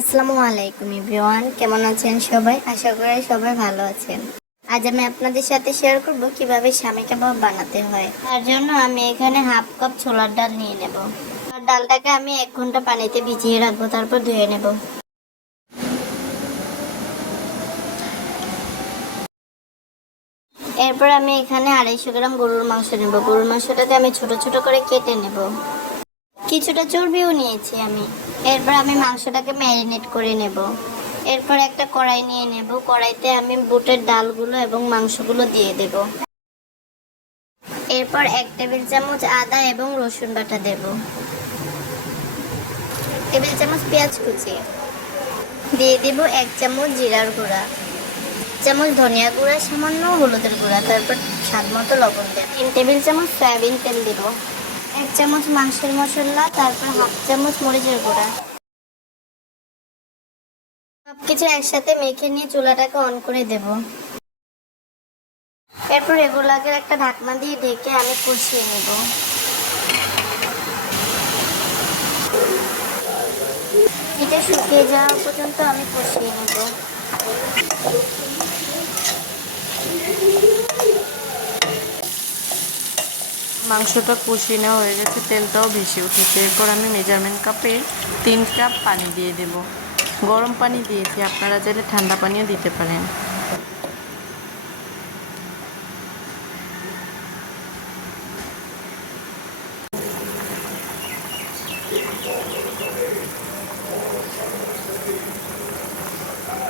আসসালামু আলাইকুম ইব্রিওয়ান কেমন আছেন সবাই? আশা করি সবাই ভালো আছেন। আজ আমি আপনাদের সাথে শেয়ার করব কীভাবে স্বামী কাবাব বানাতে হয়। তার জন্য আমি এখানে হাফ কাপ ছোলার ডাল নিয়ে নেব। ডালটাকে আমি এক ঘণ্টা পানিতে ভিজিয়ে রাখব, তারপর ধুয়ে নেব। এরপর আমি এখানে আড়াইশো গ্রাম গরুর মাংস নেব। গরুর মাংসটাকে আমি ছোট ছোট করে কেটে নেব। কিছুটা চর্বিও নিয়েছি আমি। এরপর আমি মাংসটাকে ম্যারিনেট করে নেব। এরপর একটা কড়াই নিয়ে নেব। কড়াইতে আমি বুটের ডালগুলো এবং মাংসগুলো দিয়ে দেব। এরপর এক টেবিল চামচ আদা এবং রসুন বাটা দেব। টেবিল চামচ পেঁয়াজ কুচি। দিয়ে দেব এক চামচ জিরার গুঁড়া। চামচ ধনিয়া গুঁড়া, সামান্য হলুদের গুঁড়া, তারপর স্বাদ মতো লবণ দেব তিন টেবিল চামচ সয়াবিন তেল দেব। এক চামচ মাংসের মশলা, তারপর হাফ চামচ মরিচের গুঁড়া। সবকিছু একসাথে মেখে নিয়ে চুলাটাকে অন করে দেব। এরপর এগুলাকে একটা ঢাকনা দিয়ে ঢেকে আমি কষিয়ে নেব। এটা শুকিয়ে যাওয়া পর্যন্ত আমি কষিয়ে নেব। মাংসটা কষিয়ে নেওয়া হয়ে গেছে, তেলটাও ভেসে উঠেছে। এরপর আমি মেজারমেন্ট কাপে তিন কাপ পানি দিয়ে দেব। গরম পানি দিয়েছি, আপনারা চাইলে ঠান্ডা পানিও দিতে পারেন।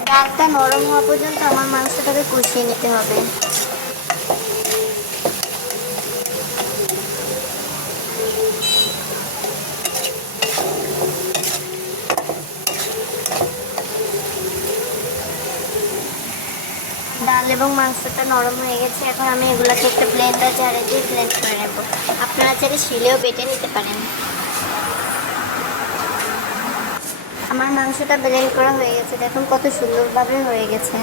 ডালটা নরম হওয়া পর্যন্ত আমার মাংসটাকে কষিয়ে নিতে হবে। ডাল এবং মাংসটা নরম হয়ে গেছে, এখন আমি এগুলোকে একটা ব্লেন্ডার জারে দিয়ে ব্লেন্ড করে নেব। আপনারা চাইলে শিলেও বেটে নিতে পারেন। আমার মাংসটা ব্লেন্ড করা হয়ে গেছে, দেখুন কত সুন্দরভাবে হয়ে গেছে।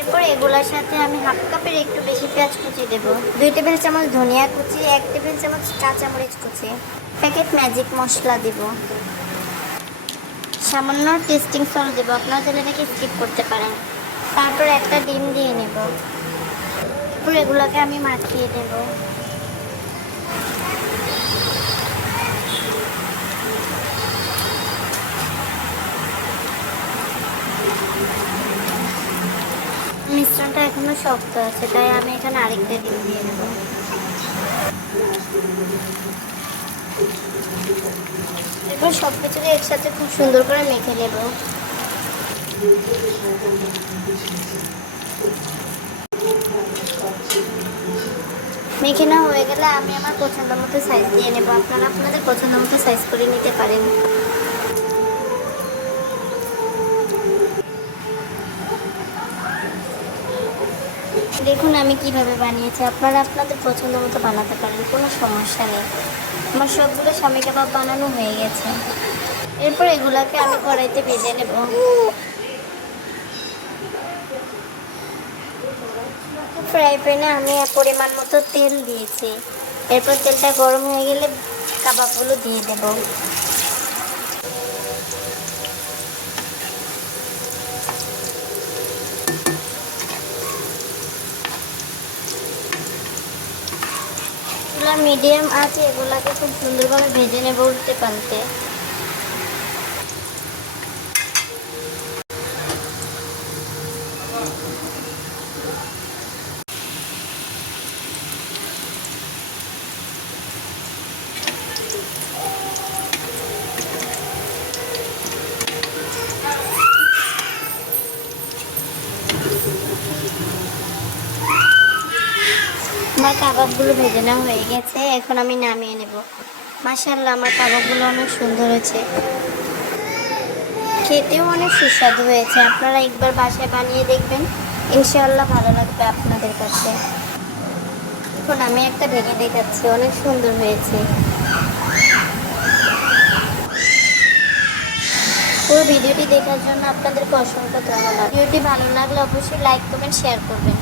এরপর এগুলোর সাথে আমি হাফ কাপের একটু বেশি পেঁয়াজ কুচি দেবো। দুই টেবিল চামচ ধনিয়া কুচি, এক টেবিল চামচ কাঁচামরিচ কুচি। প্যাকেট ম্যাজিক মশলা দেব। সামান্য টেস্টিং সল্ট দেবো। আপনারা চাইলে এটাকে স্কিপ করতে পারেন। তারপর একটা ডিম দিয়ে নেব। এরপর এগুলোকে আমি মাখিয়ে দেবো মিশ্রণটা এখনও শক্ত আছে, তাই আমি এখানে আরেকটা ডিম দিয়ে নেব। এরপর সব কিছুকে একসাথে খুব সুন্দর করে মেখে নেব। মেখে নেওয়া হয়ে গেলে আমি আমার পছন্দ মতো সাইজ দিয়ে নেব। আপনারা আপনাদের পছন্দ মতো সাইজ করে নিতে পারেন। দেখুন আমি কীভাবে বানিয়েছি। আপনারা আপনাদের পছন্দ মতো বানাতে পারেন, কোনো সমস্যা নেই। আমার সবগুলো স্বামী কাবাব বানানো হয়ে গেছে। এরপর এগুলাকে আমি কড়াইতে ভেজে নেব। ফ্রাই প্যানে আমি পরিমাণ মতো তেল দিয়েছি। এরপর তেলটা গরম হয়ে গেলে কাবাবগুলো দিয়ে দেবো। মিডিয়াম আছে এগুলাকে খুব সুন্দরভাবে ভেজে নেব উঠতে পাল্টে আমার কাবাবগুলো ভেজে নেওয়া হয়ে গেছে, এখন আমি নামিয়ে নেব। মাসাল্লাহ আমার কাবাবগুলো অনেক সুন্দর হয়েছে। খেতেও অনেক সুস্বাদু হয়েছে। আপনারা একবার বাসায় বানিয়ে দেখবেন। ইনশাআল্লাহ ভালো লাগবে আপনাদের কাছে। এখন আমি একটা ভেঙে দেখাচ্ছি, অনেক সুন্দর হয়েছে। পুরো ভিডিওটি দেখার জন্য আপনাদেরকে অসংখ্য ধন্যবাদ। ভিডিওটি ভালো লাগলে অবশ্যই লাইক করবেন শেয়ার করবেন।